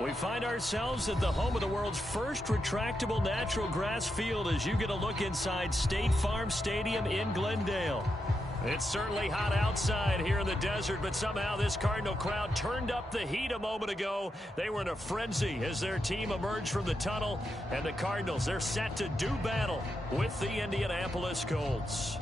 We find ourselves at the home of the world's first retractable natural grass field as you get a look inside State Farm Stadium in Glendale. It's certainly hot outside here in the desert, but somehow this Cardinal crowd turned up the heat a moment ago. They were in a frenzy as their team emerged from the tunnel, and the Cardinals, they're set to do battle with the Indianapolis Colts.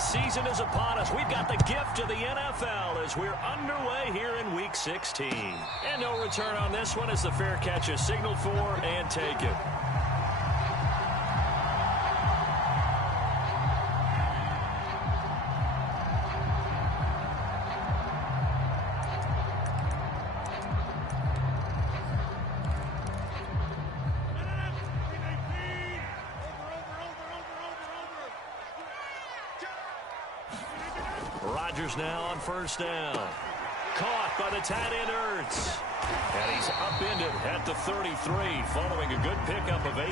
Season is upon us. We've got the gift of the NFL as we're underway here in Week 16. And no return on this one as the fair catch is signaled for and taken. Now on first down. Caught by the tight end Ertz. And he's upended at the 33 following a good pickup of 8.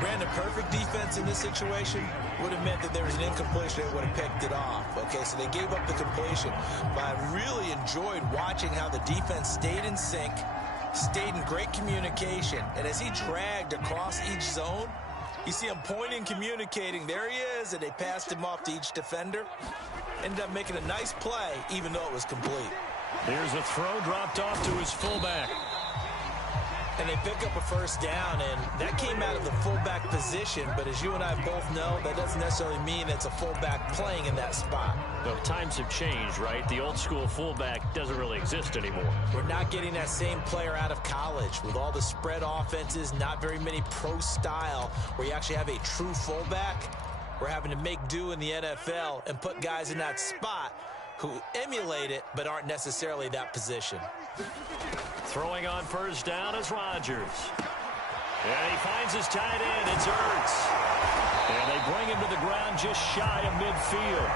Brandon, perfect defense in this situation would have meant that there was an incompletion that would have picked it off. Okay, so they gave up the completion. But I really enjoyed watching how the defense stayed in sync, stayed in great communication. And as he dragged across each zone, you see him pointing, communicating. There he is, and they passed him off to each defender. Ended up making a nice play, even though it was complete. Here's a throw dropped off to his fullback. And they pick up a first down, and that came out of the fullback position. But as you and I both know, that doesn't necessarily mean it's a fullback playing in that spot. No, times have changed, right? The old school fullback doesn't really exist anymore. We're not getting that same player out of college with all the spread offenses, not very many pro style, where you actually have a true fullback. We're having to make do in the NFL and put guys in that spot who emulate it but aren't necessarily that position. Throwing on first down is Rodgers. And he finds his tight end. It's Ertz. And they bring him to the ground just shy of midfield.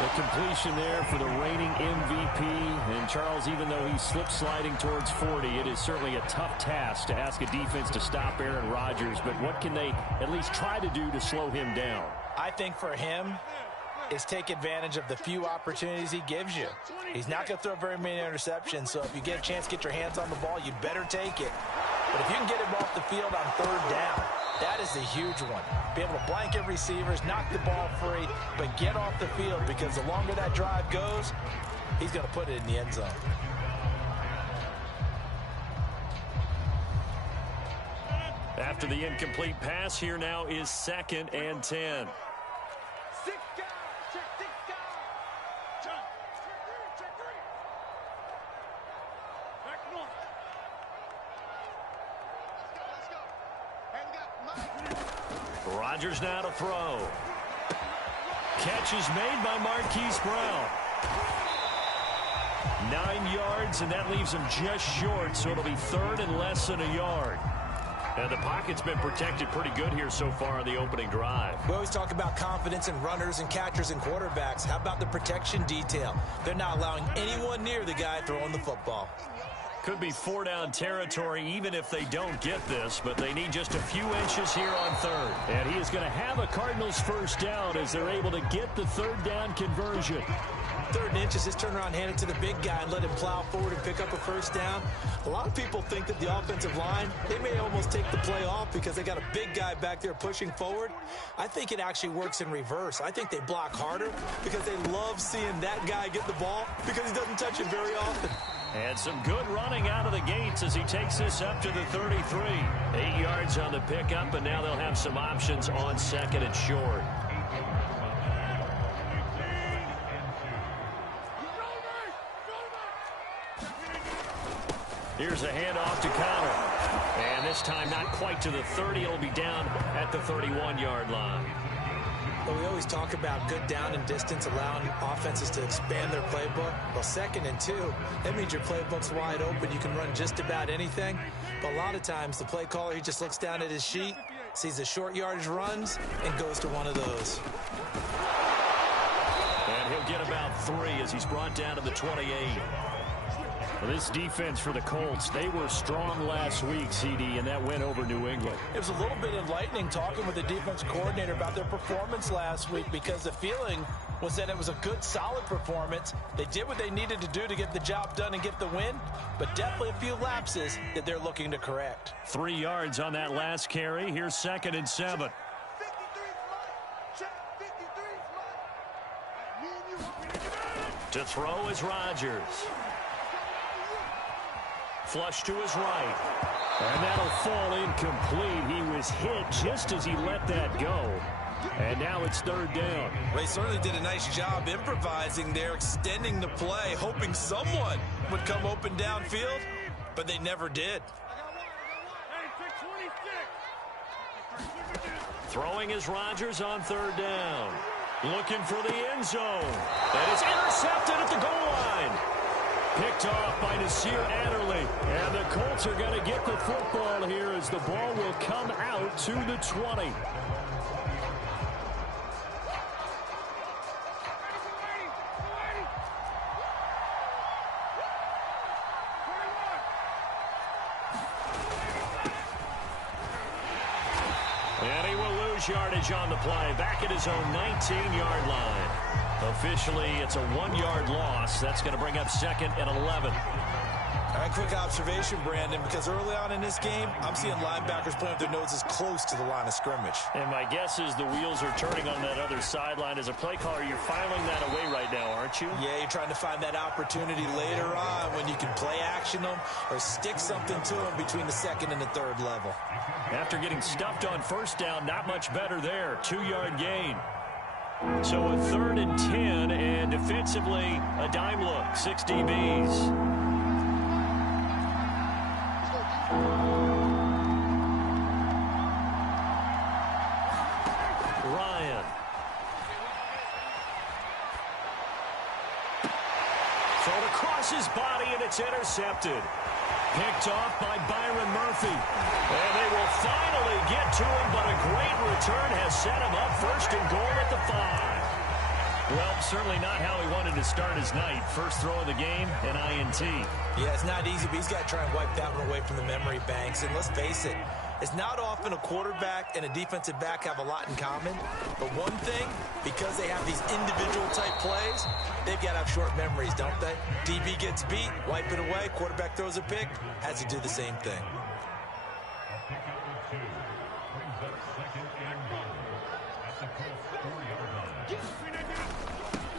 The completion there for the reigning MVP. And Charles, even though he's slip-sliding towards 40, it is certainly a tough task to ask a defense to stop Aaron Rodgers. But what can they at least try to do to slow him down? I think for him is take advantage of the few opportunities he gives you. He's not going to throw very many interceptions, so if you get a chance to get your hands on the ball, you better take it. But if you can get him off the field on third down, that is a huge one. Be able to blanket receivers, knock the ball free, but get off the field, because the longer that drive goes, he's going to put it in the end zone. After the incomplete pass, here now is 2nd and 10. Rodgers now to throw. Catch is made by Marquise Brown. 9 yards, and that leaves him just short, so it'll be 3rd and less than a yard. And the pocket's been protected pretty good here so far on the opening drive. We always talk about confidence in runners and catchers and quarterbacks. How about the protection detail? They're not allowing anyone near the guy throwing the football. Could be 4-down territory even if they don't get this, but they need just a few inches here on 3rd. And he is going to have a Cardinals first down as they're able to get the 3rd down conversion. 3rd and inches, just turn around, hand it to the big guy and let him plow forward and pick up a first down. A lot of people think that the offensive line, they may almost take the play off because they got a big guy back there pushing forward. I think it actually works in reverse. I think they block harder because they love seeing that guy get the ball because he doesn't touch it very often. And some good running out of the gates as he takes this up to the 33. 8 yards on the pickup, and now they'll have some options on 2nd and short. Here's a handoff to Connor. And this time not quite to the 30. It'll be down at the 31-yard line. Well, we always talk about good down and distance, allowing offenses to expand their playbook. Well, 2nd and 2, that means your playbook's wide open. You can run just about anything. But a lot of times, the play caller, he just looks down at his sheet, sees the short yardage runs, and goes to one of those. And he'll get about 3 as he's brought down to the 28. Well, this defense for the Colts, they were strong last week, CD, and that went over New England. It was a little bit enlightening talking with the defense coordinator about their performance last week, because the feeling was that it was a good, solid performance. They did what they needed to do to get the job done and get the win, but definitely a few lapses that they're looking to correct. 3 yards on that last carry. Here's 2nd and 7. To throw is Rodgers. Flush to his right. And that'll fall incomplete. He was hit just as he let that go. And now it's 3rd down. They certainly did a nice job improvising there, extending the play, hoping someone would come open downfield, but they never did. Throwing is Rodgers on 3rd down. Looking for the end zone. And it's intercepted at the goal line. Picked off by Nasir Adderley. And the Colts are going to get the football here as the ball will come out to the 20. And he will lose yardage on the play. Back at his own 19-yard line. Officially, it's a 1-yard loss. That's going to bring up 2nd and 11. All right, quick observation, Brandon, because early on in this game, I'm seeing linebackers playing with their noses close to the line of scrimmage. And my guess is the wheels are turning on that other sideline. As a play caller, you're filing that away right now, aren't you? Yeah, you're trying to find that opportunity later on when you can play action them or stick something to them between the 2nd and the 3rd level. After getting stuffed on 1st down, not much better there. 2-yard gain. So a 3rd and 10, and defensively, a dime look. 6 DBs. Ryan. Thrown across his body, and it's intercepted. Picked off by Byron Murphy. And they will finally get to him, but a great return has set him up 1st and goal at the 5. Well, certainly not how he wanted to start his night. First throw of the game, an INT. Yeah, it's not easy, but he's got to try and wipe that one away from the memory banks. And let's face it, it's not often a quarterback and a defensive back have a lot in common. But one thing, because they have these individual type plays, they've got to have short memories, don't they? DB gets beat, wipe it away, quarterback throws a pick, has to do the same thing.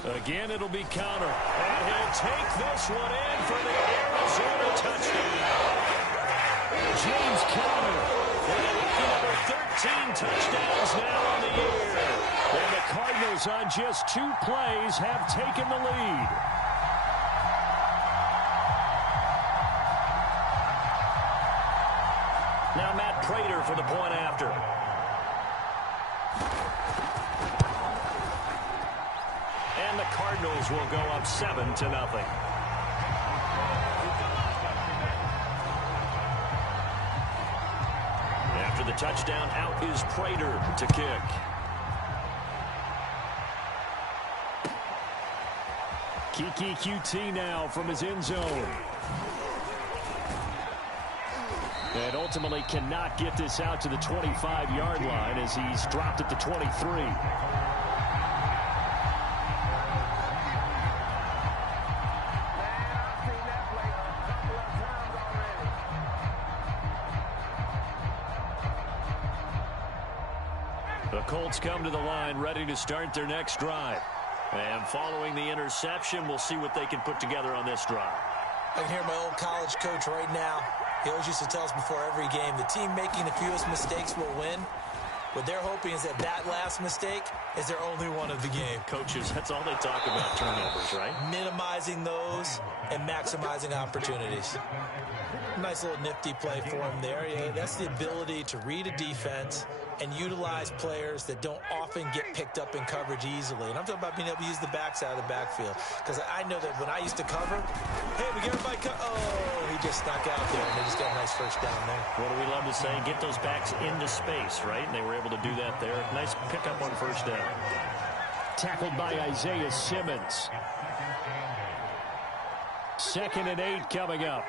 Again, it'll be counter. And he'll take this one in for the Arizona touchdown. James Conner with a lucky number 13 touchdowns now on the year. And the Cardinals on just 2 plays have taken the lead. Now Matt Prater for the point after. And the Cardinals will go up 7-0. After the touchdown, out is Prater to kick. Kiki QT now from his end zone. And ultimately cannot get this out to the 25-yard line as he's dropped at the 23. The Colts come to the line ready to start their next drive. And following the interception, we'll see what they can put together on this drive. I can hear my old college coach right now. He always used to tell us before every game, the team making the fewest mistakes will win. What they're hoping is that that last mistake is their only one of the game. Coaches, that's all they talk about, turnovers, right? Minimizing those and maximizing opportunities. Nice little nifty play for him there. Yeah, that's the ability to read a defense and utilize players that don't often get picked up in coverage easily. And I'm talking about being able to use the backside of the backfield. Because I know that when I used to cover, hey, we get everybody oh, he just snuck out there, and they just got a nice first down there. What do we love to say? Get those backs into space, right? And they were able to do that there. Nice pickup on first down. Tackled by Isaiah Simmons. 2nd and 8 coming up.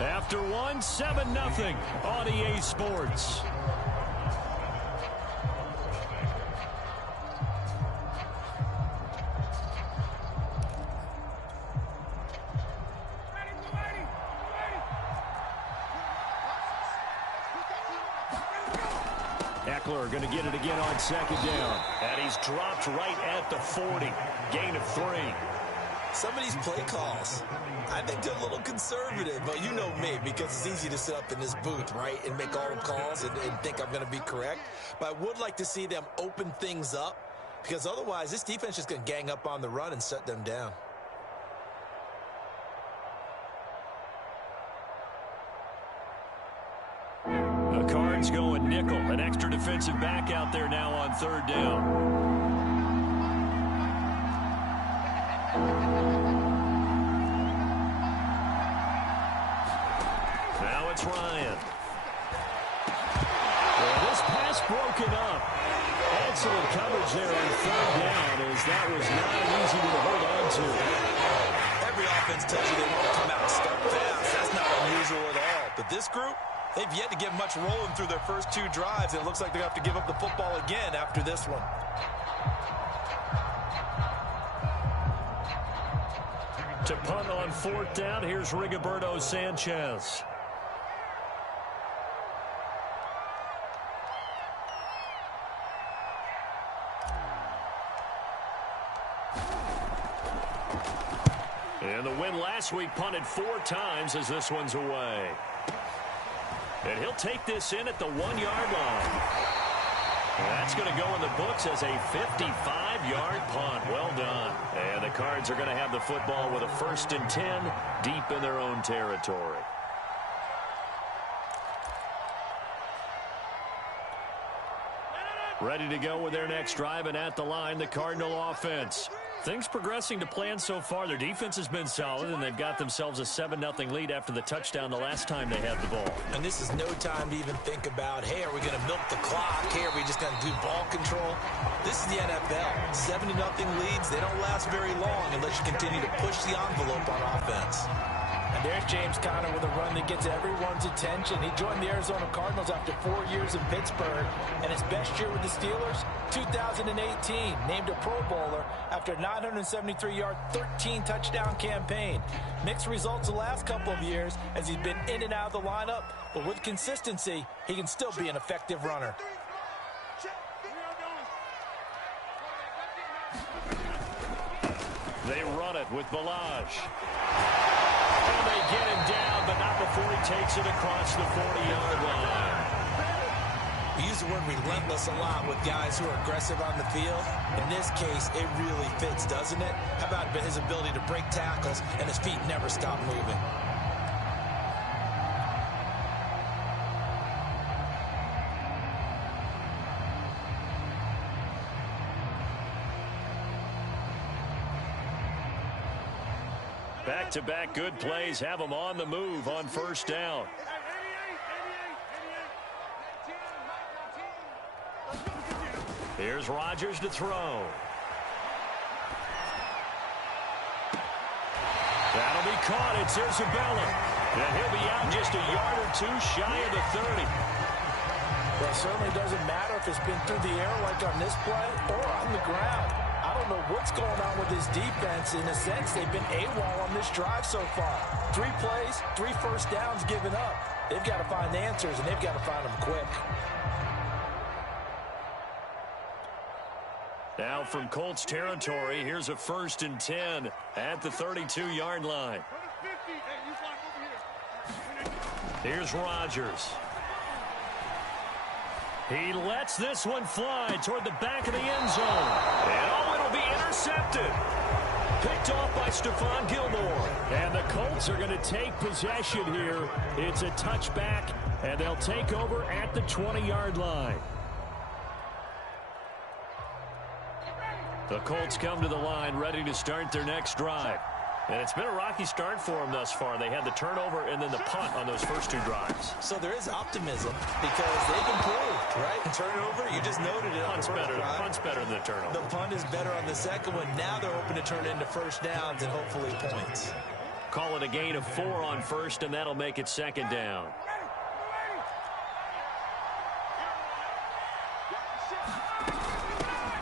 After one, 7-0 on EA Sports. Eckler going to get it again on 2nd down. And he's dropped right at the 40. Gain of 3. Some of these play calls, I think they're a little conservative, but you know me, because it's easy to sit up in this booth, right, and make all the calls and think I'm going to be correct. But I would like to see them open things up, because otherwise this defense is going to gang up on the run and shut them down. The Cards going nickel, an extra defensive back out there now on 3rd down. Now it's Ryan. Well, this pass broken up. Excellent coverage there on 3rd down, as that was not an easy one to hold on to. Every offense tells you they want to come out and start fast. That's not unusual at all. But this group, they've yet to get much rolling through their first 2 drives, and it looks like they're going to have to give up the football again after this one. To punt on 4th down, here's Rigoberto Sanchez. And the win last week punted 4 times as this one's away. And he'll take this in at the 1-yard line. That's going to go in the books as a 55-yard punt. Well done. And the Cards are going to have the football with a 1st and 10 deep in their own territory. Ready to go with their next drive, and at the line, the Cardinal offense. Things progressing to plan so far. Their defense has been solid, and they've got themselves a 7-0 lead after the touchdown the last time they had the ball. And this is no time to even think about, hey, are we going to milk the clock? Hey, are we just going to do ball control? This is the NFL. 7-0 leads, they don't last very long unless you continue to push the envelope on offense. And there's James Conner with a run that gets everyone's attention. He joined the Arizona Cardinals after 4 years in Pittsburgh, and his best year with the Steelers, 2018, named a Pro Bowler after a 973-yard, 13-touchdown campaign. Mixed results the last couple of years as he's been in and out of the lineup, but with consistency, he can still be an effective runner. They run it with Balaj. And they get him down, but not before he takes it across the 40-yard line. We use the word relentless a lot with guys who are aggressive on the field. In this case, it really fits, doesn't it? How about his ability to break tackles and his feet never stop moving? Back-to-back good plays have them on the move on 1st down. Here's Rodgers to throw. That'll be caught. It's Isabella. And he'll be out just a yard or 2 shy of the 30. Well, it certainly doesn't matter if it's been through the air like on this play or on the ground. I don't know what's going on with this defense. In a sense, they've been AWOL on this drive so far. 3 plays, 3 first downs given up. They've got to find the answers, and they've got to find them quick. Now from Colts territory, here's a 1st and 10 at the 32-yard line. Here's Rodgers. He lets this one fly toward the back of the end zone. And oh, it'll be intercepted. Picked off by Stephon Gilmore. And the Colts are going to take possession here. It's a touchback, and they'll take over at the 20-yard line. The Colts come to the line ready to start their next drive. And it's been a rocky start for them thus far. They had the turnover and then the punt on those first 2 drives. So there is optimism because they've improved. Right? Turnover, you just noted it. Punt's better than the turnover. The punt is better on the second one. Now they're hoping to turn it into first downs and hopefully points. Call it a gain of 4 on first, and that'll make it second down.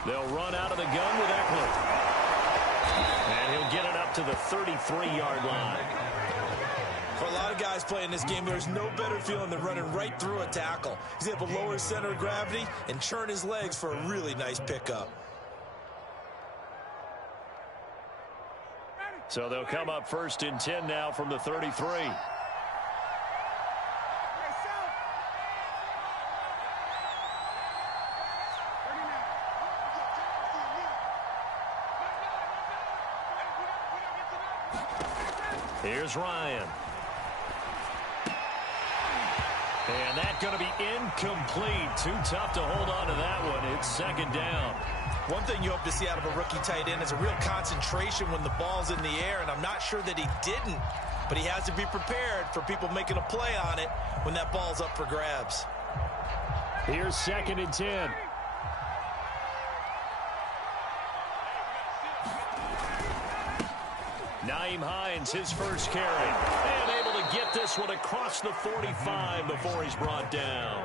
They'll run out of the gun with Eckler. And he'll get it up to the 33-yard line. For a lot of guys playing this game, there's no better feeling than running right through a tackle. He's able to lower his center of gravity and churn his legs for a really nice pickup. So they'll come up first and 10 now from the 33. Here's Ryan. And that's going to be incomplete. Too tough to hold on to that one. It's second down. One thing you hope to see out of a rookie tight end is a real concentration when the ball's in the air, and I'm not sure that he didn't, but he has to be prepared for people making a play on it when that ball's up for grabs. Here's second and 10. Nyheim Hines, his first carry. And able to get this one across the 45 before he's brought down.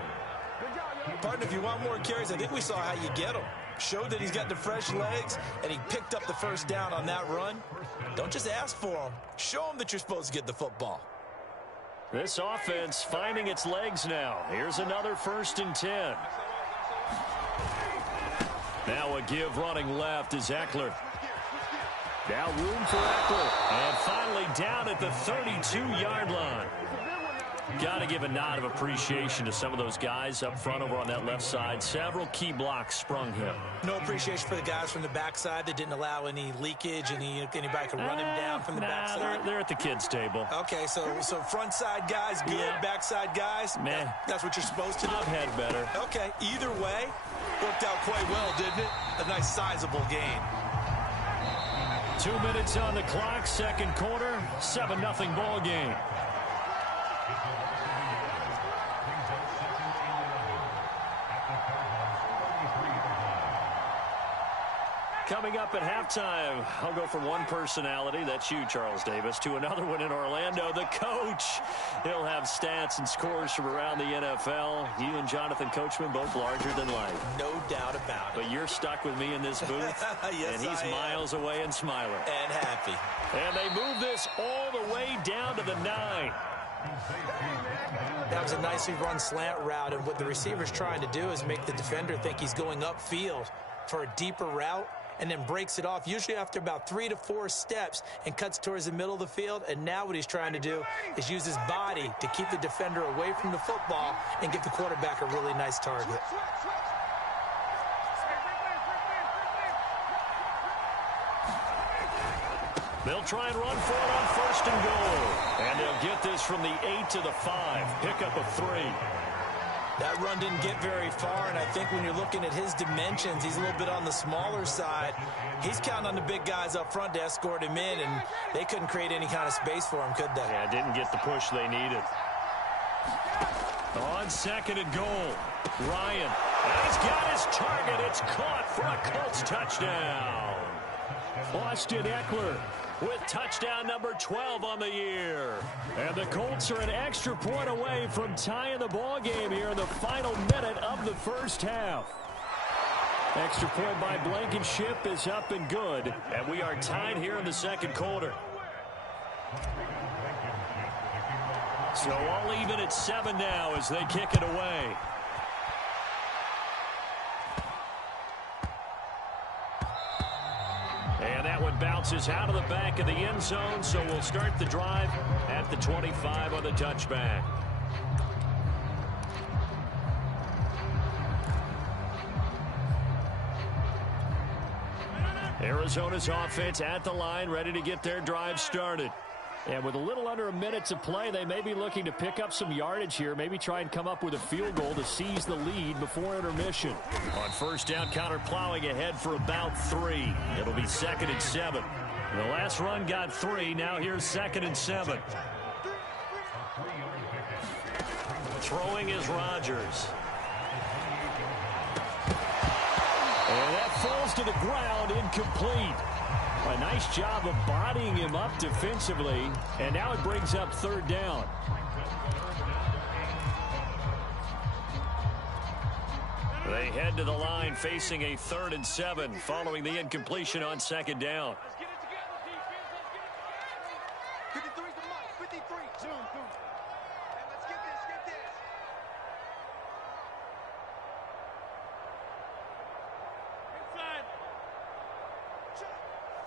Partner, if you want more carries, I think we saw how you get them. Showed that he's got the fresh legs, and he picked up the first down on that run. Don't just ask for them. Show them that you're supposed to get the football. This offense finding its legs now. Here's another first and 10. Now a give running left is Eckler. Now room for Eckler. And finally down at the 32-yard line. Got to give a nod of appreciation to some of those guys up front over on that left side. Several key blocks sprung him. No appreciation for the guys from the backside that didn't allow any leakage, anybody could run him down from the backside. They're at the kids' table. Okay, so front side guys good, backside guys, man, that's what you're supposed to do. I've had better. Okay, either way, worked out quite well, didn't it? A nice sizable gain. 2 minutes on the clock, second quarter, 7-0 ball game. Coming up at halftime, I'll go from one personality, that's you, Charles Davis, to another one in Orlando, the coach. He'll have stats and scores from around the NFL. You and Jonathan Coachman, both larger than life. No doubt about it. But you're stuck with me in this booth, yes, and he's miles away and smiling. And happy. And they move this all the way down to the 9. That was a nicely run slant route, and what the receiver's trying to do is make the defender think he's going upfield for a deeper route, and then breaks it off, usually after about 3 to 4 steps, and cuts towards the middle of the field. And now what he's trying to do is use his body to keep the defender away from the football and give the quarterback a really nice target. They'll try and run for it on first and goal. And they'll get this from the 8 to the 5. Pickup of 3. That run didn't get very far, and I think when you're looking at his dimensions, he's a little bit on the smaller side. He's counting on the big guys up front to escort him in, and they couldn't create any kind of space for him, could they? Yeah, didn't get the push they needed. On second and goal, Ryan. He's got his target. It's caught for a Colts touchdown. Austin Eckler with touchdown number 12 on the year. And the Colts are an extra point away from tying the ball game here in the final minute of the first half. Extra point by Blankenship is up and good. And we are tied here in the second quarter. So all even at 7 now as they kick it away. And that one bounces out of the back of the end zone, so we'll start the drive at the 25 on the touchback. Arizona's offense at the line, ready to get their drive started. And with a little under a minute to play, they may be looking to pick up some yardage here, maybe try and come up with a field goal to seize the lead before intermission. On first down, Connor plowing ahead for about 3. It'll be 2nd and 7. The last run got 3. Now here's 2nd and 7. Throwing is Rodgers. falls to the ground, incomplete. A nice job of bodying him up defensively, and now it brings up third down. They head to the line facing a 3rd and 7 following the incompletion on second down. Let's get it together, defense. Let's get it together. 53's the mark. 53. Zoom. And let's get this. Inside.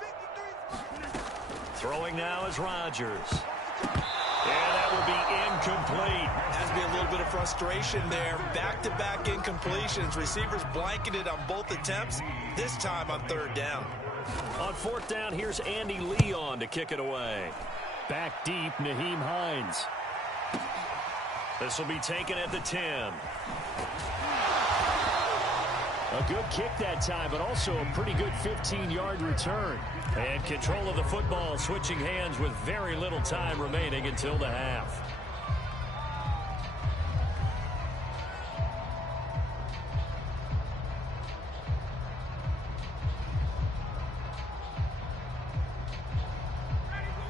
53's mark. Throwing now is Rodgers. And that will be incomplete. Has to be a little bit of frustration there. Back-to-back incompletions. Receivers blanketed on both attempts, this time on 3rd down. On 4th down, here's Andy Leon to kick it away. Back deep, Nyheim Hines. This will be taken at the 10. A good kick that time, but also a pretty good 15-yard return. And control of the football, switching hands with very little time remaining until the half.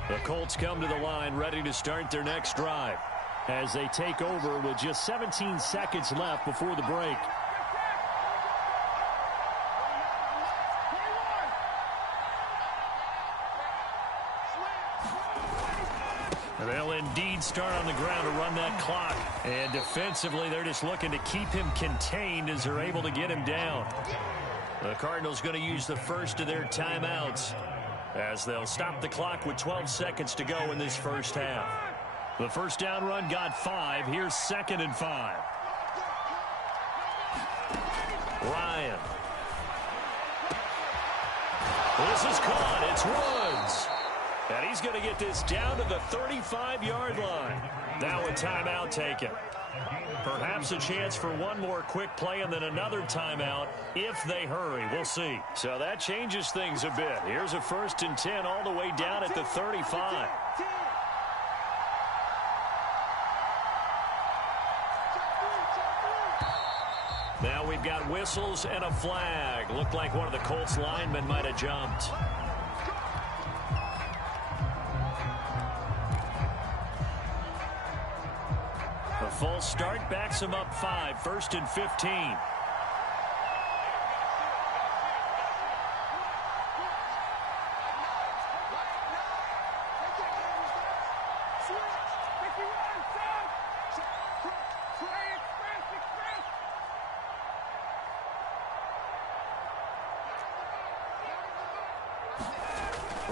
The Colts come to the line ready to start their next drive as they take over with just 17 seconds left before the break. They'll indeed start on the ground to run that clock. And defensively, they're just looking to keep him contained as they're able to get him down. The Cardinals going to use the first of their timeouts as they'll stop the clock with 12 seconds to go in this first half. The first down run got 5. Here's 2nd and 5. Ryan. This is caught. It's Woods. And he's going to get this down to the 35-yard line. Now a timeout taken. Perhaps a chance for one more quick play and then another timeout if they hurry. We'll see. So that changes things a bit. Here's a 1st and 10 all the way down at the 35. Now we've got whistles and a flag. Looked like one of the Colts linemen might have jumped. A false start backs him up 5. 1st and 15.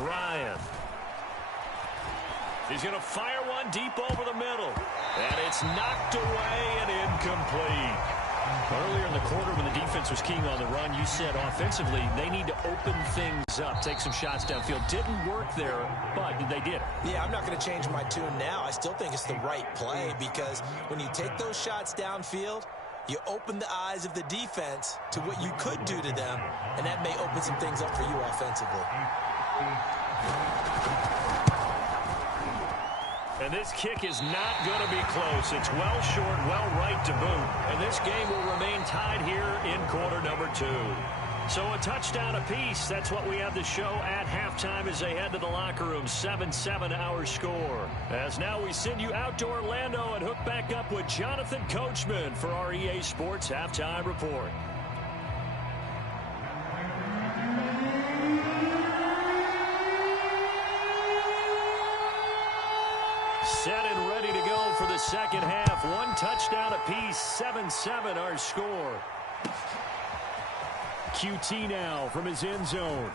Ryan. He's going to fire one deep over the middle. And it's knocked away and incomplete. Earlier in the quarter when the defense was keying on the run, you said offensively they need to open things up, take some shots downfield. Didn't work there, but they did. Yeah, I'm not going to change my tune now. I still think it's the right play because when you take those shots downfield, you open the eyes of the defense to what you could do to them, and that may open some things up for you offensively. And this kick is not going to be close. It's well short, well right to boot. And this game will remain tied here in quarter number 2. So a touchdown apiece. That's what we have to show at halftime as they head to the locker room. 7-7 our score. As now we send you out to Orlando and hook back up with Jonathan Coachman for our EA Sports Halftime Report. Set and ready to go for the second half. One touchdown apiece. 7-7 our score. QT now from his end zone.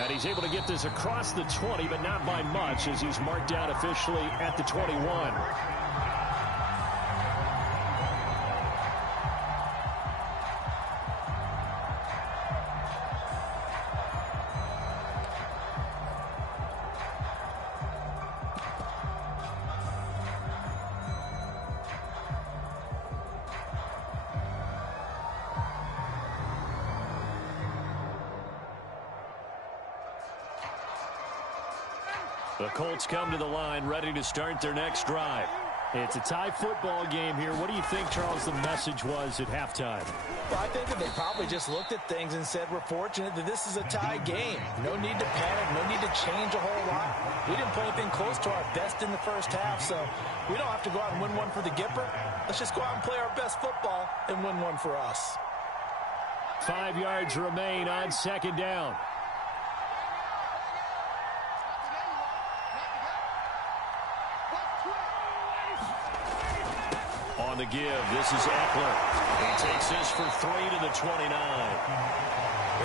And he's able to get this across the 20, but not by much as he's marked down officially at the 21. The Colts come to the line ready to start their next drive. It's a tie football game here. What do you think, Charles, the message was at halftime? Well, I think that they probably just looked at things and said, we're fortunate that this is a tie game. No need to panic, no need to change a whole lot. We didn't play anything close to our best in the first half, so we don't have to go out and win one for the Gipper. Let's just go out and play our best football and win one for us. 5 yards remain on second down. On the give, this is Eckler. He takes this for 3 to the 29.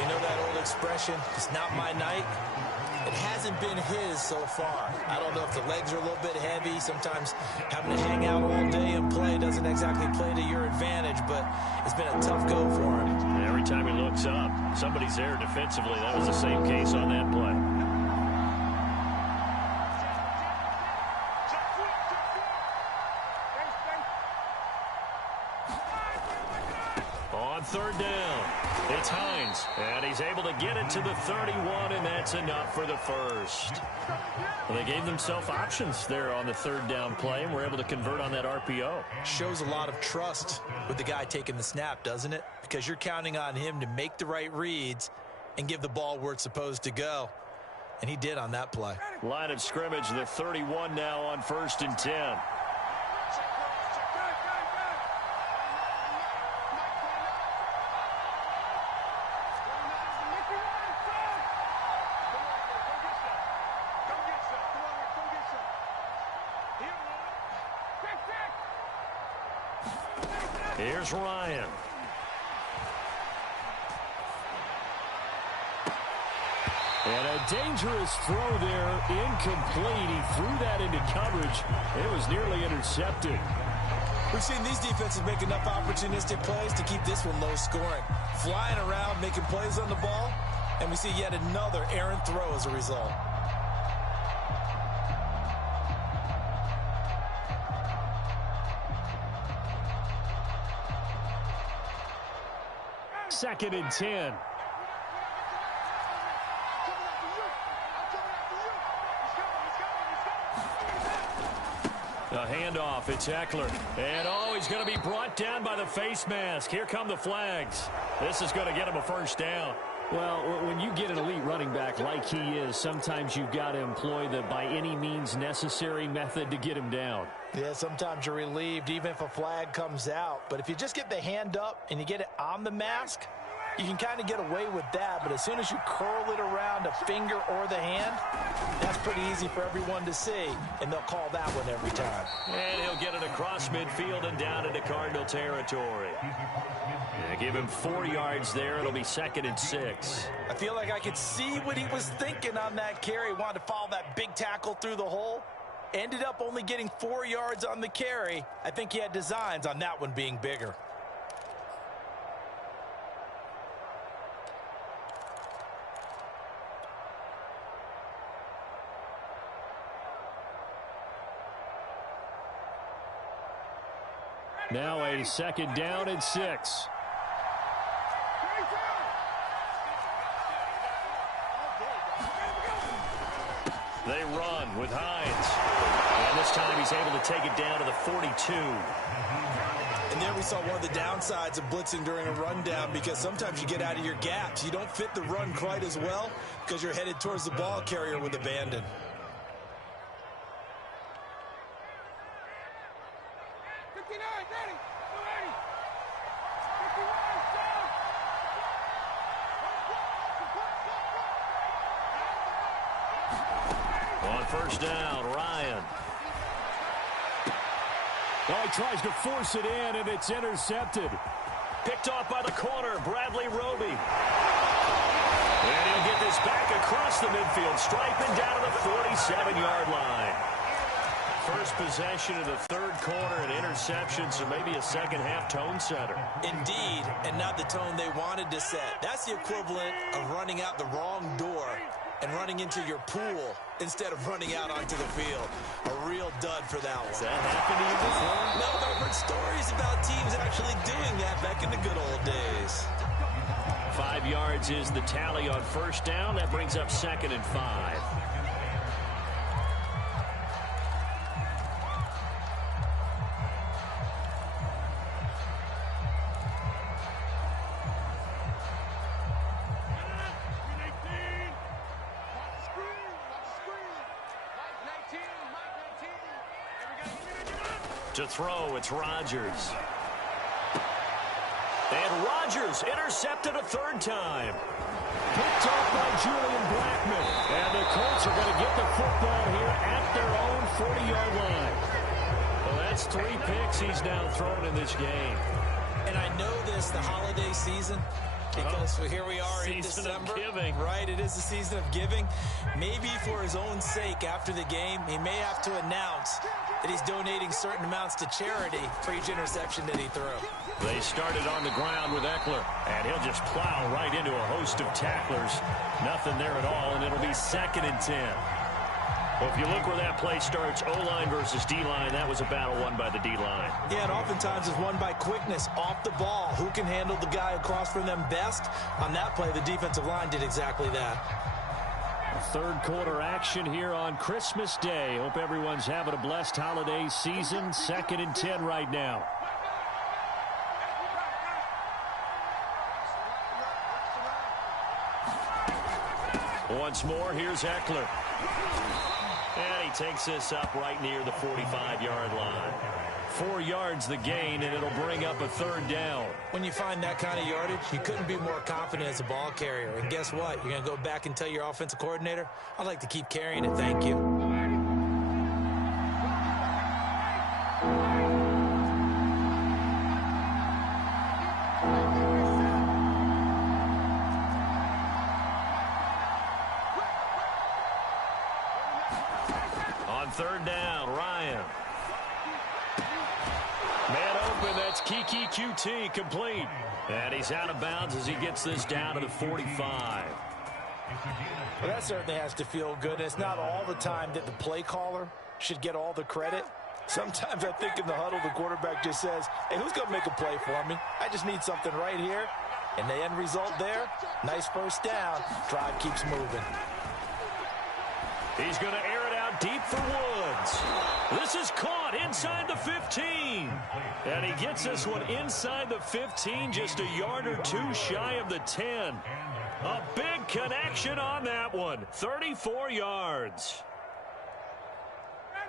You know that old expression, it's not my night? It hasn't been his so far. I don't know if the legs are a little bit heavy. Sometimes having to hang out all day and play doesn't exactly play to your advantage, but it's been a tough go for him. Every time he looks up, somebody's there defensively. That was the same case on that play. On third down, it's Hines, and he's able to get it to the 31, and that's enough for the first. Well, they gave themselves options there on the third down play, and were able to convert on that RPO. Shows a lot of trust with the guy taking the snap, doesn't it? Because you're counting on him to make the right reads and give the ball where it's supposed to go. And he did on that play. Line of scrimmage, the 31 now on 1st and 10. Here's Ryan. And a dangerous throw there, incomplete. He threw that into coverage. It was nearly intercepted. We've seen these defenses make enough opportunistic plays to keep this one low scoring. Flying around, making plays on the ball, and we see yet another errant throw as a result. Second and 10. A handoff, it's Eckler. And he's going to be brought down by the face mask. Here come the flags. This is going to get him a first down. Well, when you get an elite running back like he is, sometimes you've got to employ the by any means necessary method to get him down. Yeah, sometimes you're relieved even if a flag comes out. But if you just get the hand up and you get it on the mask, you can kind of get away with that. But as soon as you curl it around a finger or the hand, that's pretty easy for everyone to see. And they'll call that one every time. And he'll get it across midfield and down into Cardinal territory. Yeah, give him 4 yards there. It'll be 2nd and 6. I feel like I could see what he was thinking on that carry. Wanted to follow that big tackle through the hole. Ended up only getting 4 yards on the carry. I think he had designs on that one being bigger. Now a 2nd down and 6. They run with Hines. And this time he's able to take it down to the 42. And there we saw one of the downsides of blitzing during a rundown, because sometimes you get out of your gaps. You don't fit the run quite as well because you're headed towards the ball carrier with abandon. On first down, Ryan. Oh, he tries to force it in, and it's intercepted. Picked off by the corner, Bradley Roby. And he'll get this back across the midfield stripe and down to the 47-yard line. First possession of the third quarter, an interception, so maybe a second-half tone setter. Indeed, and not the tone they wanted to set. That's the equivalent of running out the wrong door and running into your pool instead of running out onto the field. A real dud for that one. Has that happened to you before? No, but I've heard stories about teams actually doing that back in the good old days. 5 yards is the tally on first down. That brings up 2nd and 5. To throw, it's Rodgers. And Rodgers intercepted a third time. Picked off by Julian Blackman. And the Colts are going to get the football here at their own 40-yard line. Well, that's 3 picks he's now thrown in this game. And I know this, the holiday season, because here we are in December. Season of giving. Right, it is the season of giving. Maybe for his own sake after the game, he may have to announce that he's donating certain amounts to charity for each interception that he threw. They started on the ground with Eckler, and he'll just plow right into a host of tacklers. Nothing there at all, and it'll be 2nd and 10. Well, if you look where that play starts, O-line versus D-line, that was a battle won by the D-line. Yeah, and oftentimes it's won by quickness off the ball. Who can handle the guy across from them best? On that play, the defensive line did exactly that. Third quarter action here on Christmas Day. Hope everyone's having a blessed holiday season. 2nd and 10 right now. Once more, here's Eckler. And he takes this up right near the 45-yard line. 4 yards the gain, and it'll bring up a 3rd down. When you find that kind of yardage, you couldn't be more confident as a ball carrier. And guess what? You're going to go back and tell your offensive coordinator, I'd like to keep carrying it, thank you. On 3rd down, Ryan. Man open, that's Kiki QT, complete. And he's out of bounds as he gets this down to the 45. Well, that certainly has to feel good. It's not all the time that the play caller should get all the credit. Sometimes I think in the huddle, the quarterback just says, hey, who's going to make a play for me? I just need something right here. And the end result there, nice first down. Drive keeps moving. He's going to air it out deep for Woods. This is caught inside the 15. And he gets this one inside the 15, just a yard or 2 shy of the 10. A big connection on that one. 34 yards.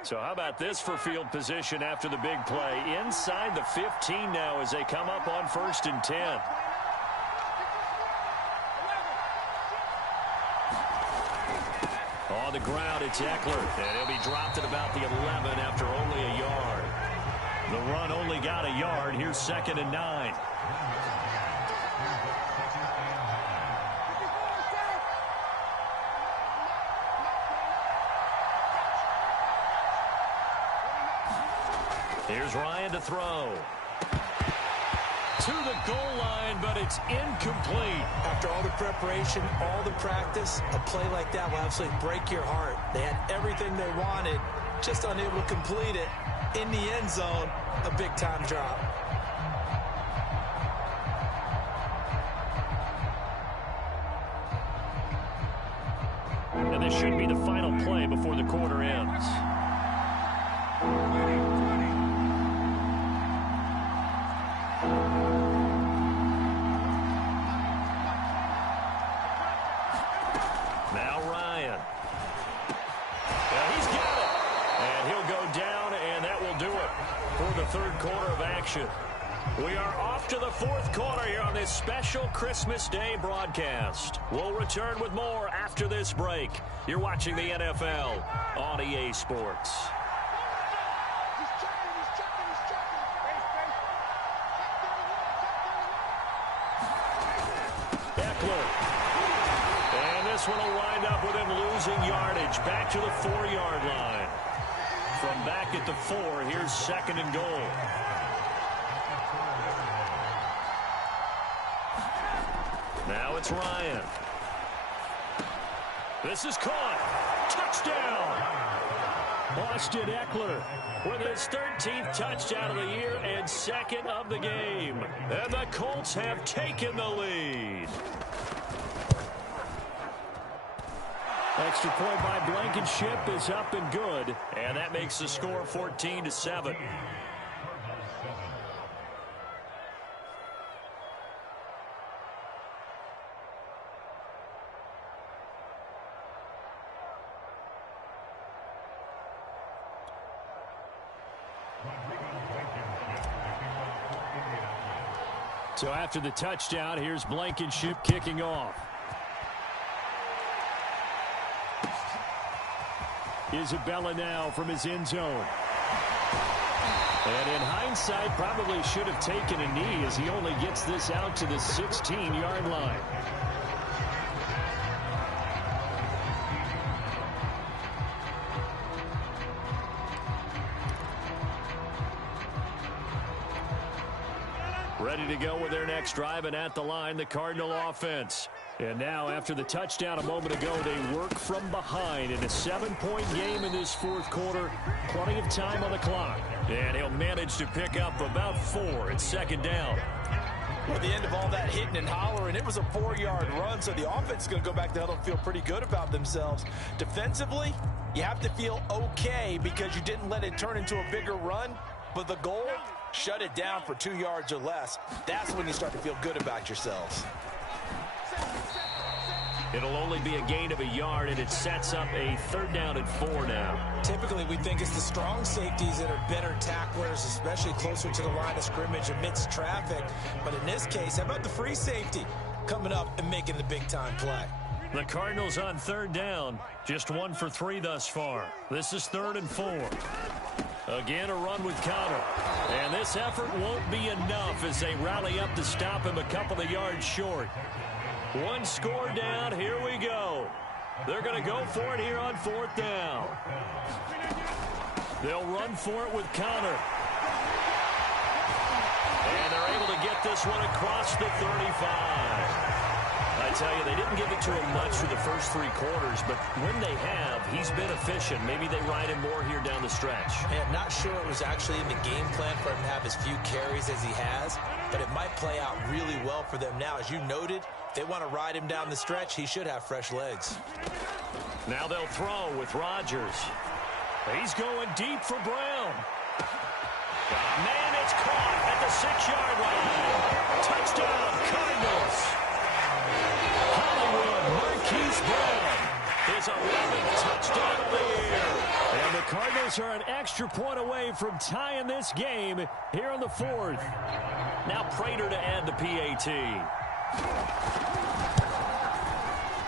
So how about this for field position after the big play? Inside the 15 now as they come up on 1st and 10. On the ground, it's Eckler, and he'll be dropped at about the 11 after only a yard. The run only got a yard. Here's 2nd and 9. Here's Ryan to throw. To the goal line, but it's incomplete. After all the preparation, all the practice, a play like that will absolutely break your heart. They had everything they wanted, just unable to complete it. In the end zone, a big-time drop. And this should be the final play before the quarter ends. Now Ryan. Now he's got it. And he'll go down, and that will do it for the 3rd quarter of action. We are off to the 4th quarter here on this special Christmas Day broadcast. We'll return with more after this break. You're watching the NFL on EA Sports. This one will wind up with him losing yardage. Back to the 4-yard line. From back at the 4, here's 2nd and goal. Now it's Ryan. This is caught. Touchdown. Austin Eckler with his 13th touchdown of the year and 2nd of the game. And the Colts have taken the lead. Extra point by Blankenship is up and good. And that makes the score 14-7. So after the touchdown, here's Blankenship kicking off. Isabella now from his end zone. And in hindsight, probably should have taken a knee as he only gets this out to the 16-yard line. Ready to go with their next drive, and at the line, the Cardinal offense. And now, after the touchdown a moment ago, they work from behind in a 7-point game in this fourth quarter. Plenty of time on the clock. And he'll manage to pick up about 4 at second down. Well, at the end of all that hitting and hollering, it was a 4-yard run, so the offense is going to go back to huddle and feel pretty good about themselves. Defensively, you have to feel okay because you didn't let it turn into a bigger run, but the goal, shut it down for 2 yards or less. That's when you start to feel good about yourselves. It'll only be a gain of a yard, and it sets up a 3rd down and 4 now. Typically, we think it's the strong safeties that are better tacklers, especially closer to the line of scrimmage amidst traffic. But in this case, how about the free safety coming up and making the big-time play? The Cardinals on 3rd down, just 1 for 3 thus far. This is 3rd and 4. Again, a run with Connor. And this effort won't be enough as they rally up to stop him a couple of yards short. 1 score down, here we go. They're going to go for it here on 4th down. They'll run for it with Connor. And they're able to get this one across the 35. I tell you, they didn't give it to him much for the first 3 quarters, but when they have, he's been efficient. Maybe they ride him more here down the stretch. I'm not sure it was actually in the game plan for him to have as few carries as he has, but it might play out really well for them now. As you noted, if they want to ride him down the stretch, he should have fresh legs. Now they'll throw with Rodgers. He's going deep for Brown. Man, it's caught at the 6-yard line. Touchdown, Cardinals. Hollywood Marquise Brown, his 11th touchdown of the year. And the Cardinals are an extra point away from tying this game here in the 4th. Now Prater to add the PAT.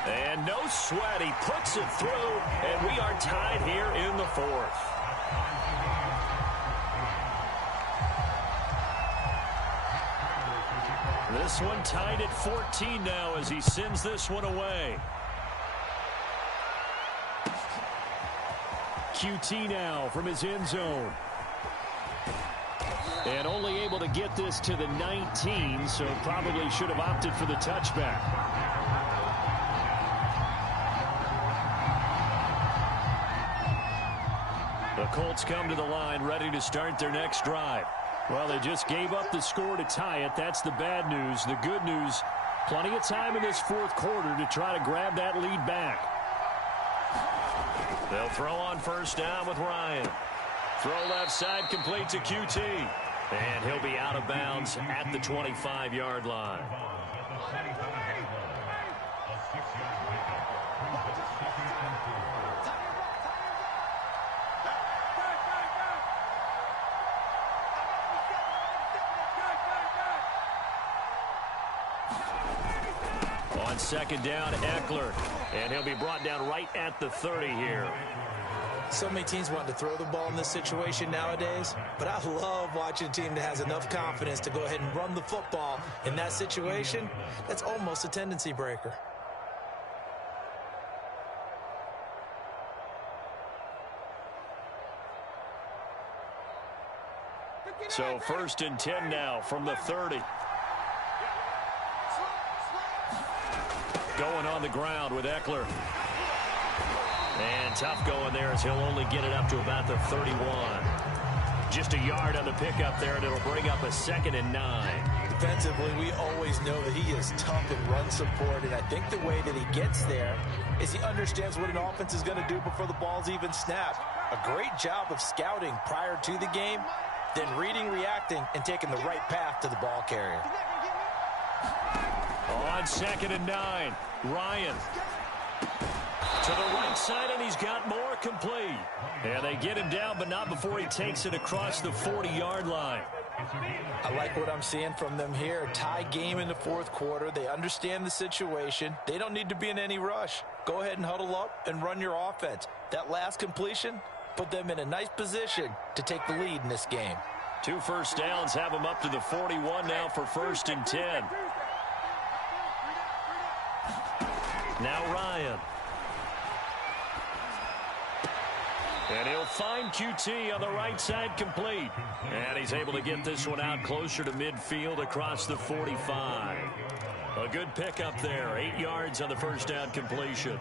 And no sweat, he puts it through, and we are tied here in the 4th. This one tied at 14 now as he sends this one away. QT now from his end zone. And only able to get this to the 19, so probably should have opted for the touchback. The Colts come to the line ready to start their next drive. Well, they just gave up the score to tie it. That's the bad news. The good news, plenty of time in this 4th quarter to try to grab that lead back. They'll throw on 1st down with Ryan. Throw left side complete to QT. And he'll be out of bounds at the 25-yard line. On 2nd down, Eckler. And he'll be brought down right at the 30 here. So many teams want to throw the ball in this situation nowadays, but I love watching a team that has enough confidence to go ahead and run the football in that situation. That's almost a tendency breaker. So 1st and 10 now from the 30. Going on the ground with Eckler. And tough going there as he'll only get it up to about the 31. Just a yard on the pickup there, and it'll bring up a 2nd and 9. Defensively, we always know that he is tough in run support, and I think the way that he gets there is he understands what an offense is going to do before the ball's even snapped. A great job of scouting prior to the game, then reading, reacting, and taking the right path to the ball carrier. On 2nd and 9, Ryan. To the right side, and he's got more, complete. And they get him down, but not before he takes it across the 40-yard line. I like what I'm seeing from them here. Tie game in the fourth quarter. They understand the situation. They don't need to be in any rush. Go ahead and huddle up and run your offense. That last completion put them in a nice position to take the lead in this game. 2 first downs have them up to the 41 now for 1st and 10. Now Ryan. And he'll find QT on the right side, complete. And he's able to get this one out closer to midfield across the 45. A good pickup there. 8 yards on the first down completion.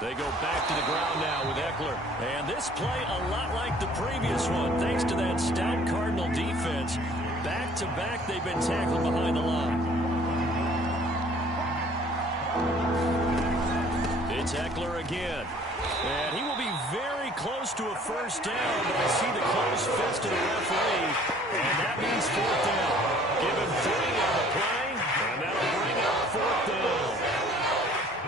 They go back to the ground now with Eckler. And this play a lot like the previous one, thanks to that stout Cardinal defense. Back-to-back, they've been tackled behind the line. It's Eckler again. And he will be very close to a first down, but I see the close fist of the referee. And that means 4th down. Give him 3 on the play, and that'll bring up 4th down.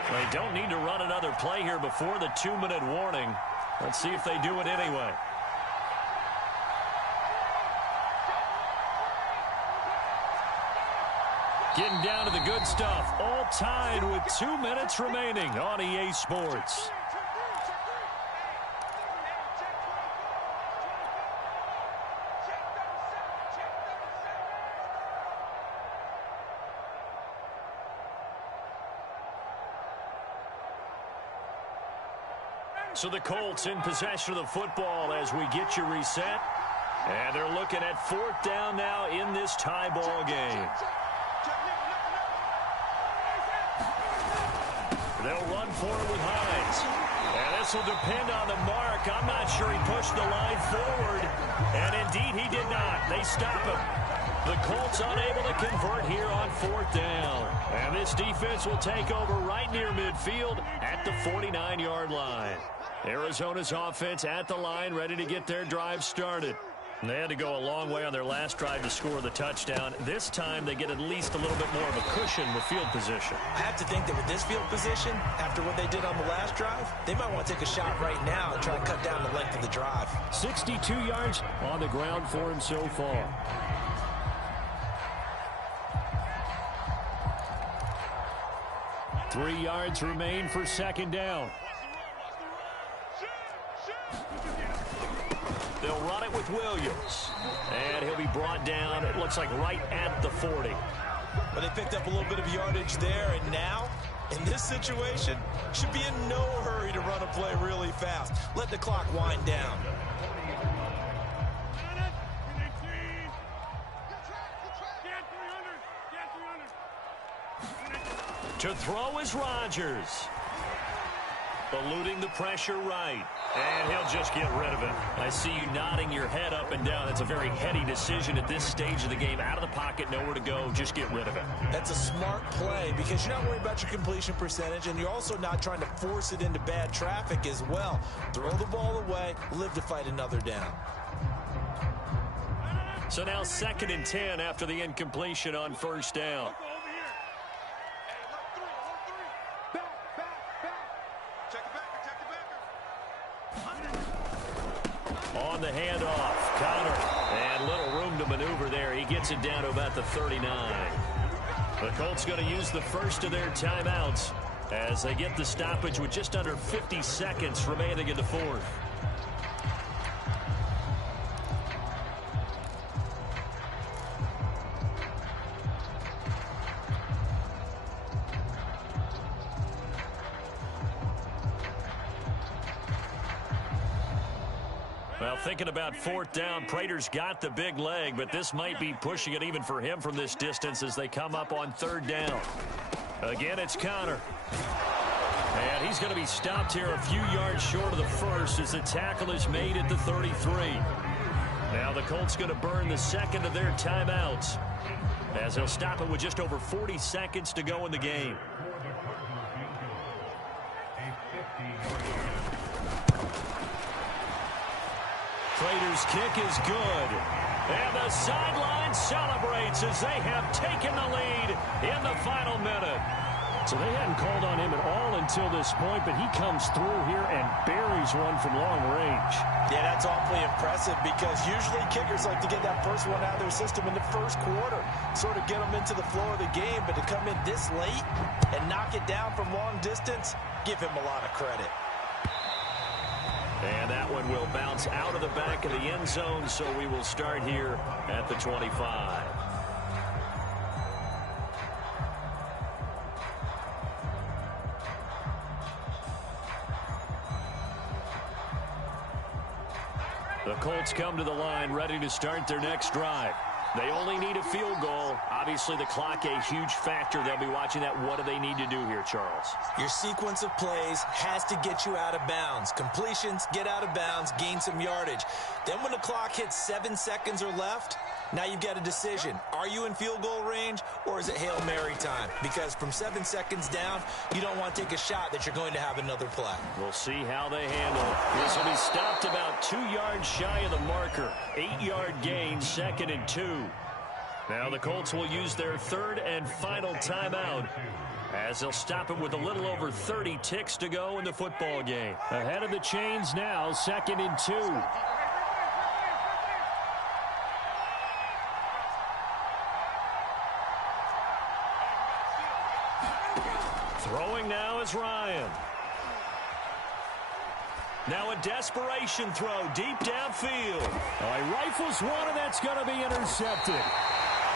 They don't need to run another play here before the 2-minute warning. Let's see if they do it anyway. Getting down to the good stuff. All tied with 2 minutes remaining on EA Sports. So the Colts in possession of the football as we get you reset. And they're looking at 4th down now in this tie ball game. They'll run for it with Hines. And this will depend on the mark. I'm not sure he pushed the line forward. And indeed he did not. They stop him. The Colts unable to convert here on 4th down. And this defense will take over right near midfield at the 49-yard line. Arizona's offense at the line, ready to get their drive started. And they had to go a long way on their last drive to score the touchdown. This time they get at least a little bit more of a cushion with field position. I have to think that with this field position, after what they did on the last drive, they might want to take a shot right now and try to cut down the length of the drive. 62 yards on the ground for him so far. Three yards remain for 2nd down. They'll run it with Williams. And he'll be brought down, it looks like, right at the 40. But they picked up a little bit of yardage there, and now, in this situation, should be in no hurry to run a play really fast. Let the clock wind down. To throw is Rodgers. Eluding the pressure right. And he'll just get rid of it. I see you nodding your head up and down. It's a very heady decision at this stage of the game. Out of the pocket, nowhere to go. Just get rid of it. That's a smart play because you're not worried about your completion percentage, and you're also not trying to force it into bad traffic as well. Throw the ball away, live to fight another down. So now 2nd and 10 after the incompletion on 1st down. On the handoff, Connor, and little room to maneuver there. He gets it down to about the 39. The Colts going to use the first of their timeouts as they get the stoppage with just under 50 seconds remaining in the 4th. Well, thinking about 4th down, Prater's got the big leg, but this might be pushing it even for him from this distance as they come up on 3rd down. Again, it's Connor. And he's going to be stopped here a few yards short of the first as the tackle is made at the 33. Now the Colts going to burn the 2nd of their timeouts as they'll stop it with just over 40 seconds to go in the game. Prater's kick is good. And the sideline celebrates as they have taken the lead in the final minute. So they hadn't called on him at all until this point, but he comes through here and buries one from long range. Yeah, that's awfully impressive because usually kickers like to get that first one out of their system in the first quarter, sort of get them into the flow of the game, but to come in this late and knock it down from long distance, give him a lot of credit. And that one will bounce out of the back of the end zone, so we will start here at the 25. The Colts come to the line ready to start their next drive. They only need a field goal. Obviously, the clock a huge factor. They'll be watching that. What do they need to do here, Charles? Your sequence of plays has to get you out of bounds. Completions, get out of bounds, gain some yardage. Then when the clock hits 7 seconds or left, now you've got a decision. Are you in field goal range or is it Hail Mary time? Because from 7 seconds down, you don't want to take a shot that you're going to have another play. We'll see how they handle it. This will be stopped about 2 yards shy of the marker. 8-yard gain, 2nd and 2. Now the Colts will use their third and final timeout as they'll stop it with a little over 30 ticks to go in the football game. Ahead of the chains now, 2nd and 2. Throwing now is Ryan. Now a desperation throw deep downfield. He rifles one, and that's going to be intercepted.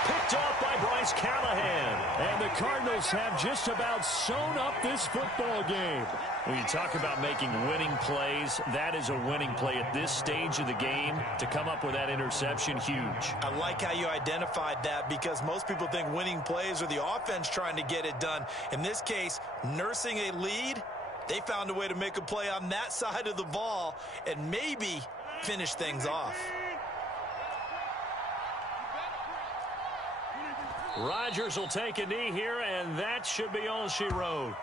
Picked off by Bryce Callahan. And the Cardinals have just about sewn up this football game. When you talk about making winning plays, that is a winning play at this stage of the game. To come up with that interception, huge. I like how you identified that because most people think winning plays are the offense trying to get it done. In this case, nursing a lead, they found a way to make a play on that side of the ball and maybe finish things off. Rodgers will take a knee here, and that should be all she wrote.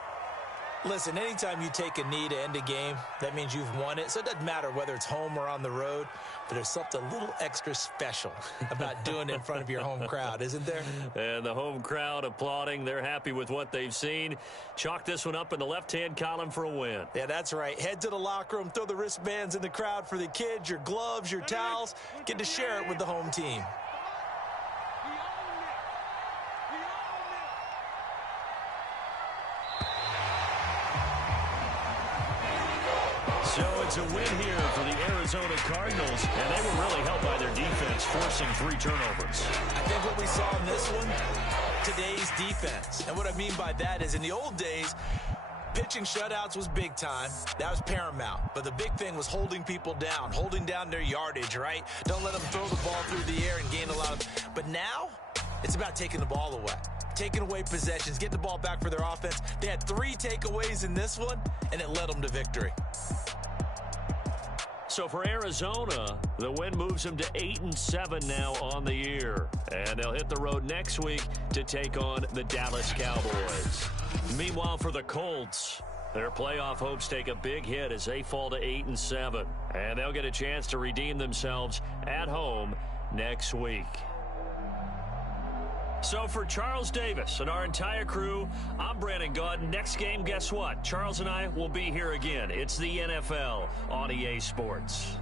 Listen, anytime you take a knee to end a game, that means you've won it. So it doesn't matter whether it's home or on the road, but there's something a little extra special about doing it in front of your home crowd, isn't there? And the home crowd applauding. They're happy with what they've seen. Chalk this one up in the left-hand column for a win. Yeah, that's right. Head to the locker room, throw the wristbands in the crowd for the kids, your gloves, your towels. Get to share it with the home team. So it's a win here for the Arizona Cardinals, and they were really helped by their defense, forcing 3 turnovers. I think what we saw in this one, today's defense. And what I mean by that is in the old days, pitching shutouts was big time. That was paramount. But the big thing was holding people down, holding down their yardage, right? Don't let them throw the ball through the air and gain a lot of... But now, it's about taking the ball away. Taking away possessions, getting the ball back for their offense. They had 3 takeaways in this one, and it led them to victory. So for Arizona, the win moves them to 8-7 now on the year. And they'll hit the road next week to take on the Dallas Cowboys. Meanwhile, for the Colts, their playoff hopes take a big hit as they fall to 8-7. And they'll get a chance to redeem themselves at home next week. So for Charles Davis and our entire crew, I'm Brandon Gaudin. Next game, guess what? Charles and I will be here again. It's the NFL on EA Sports.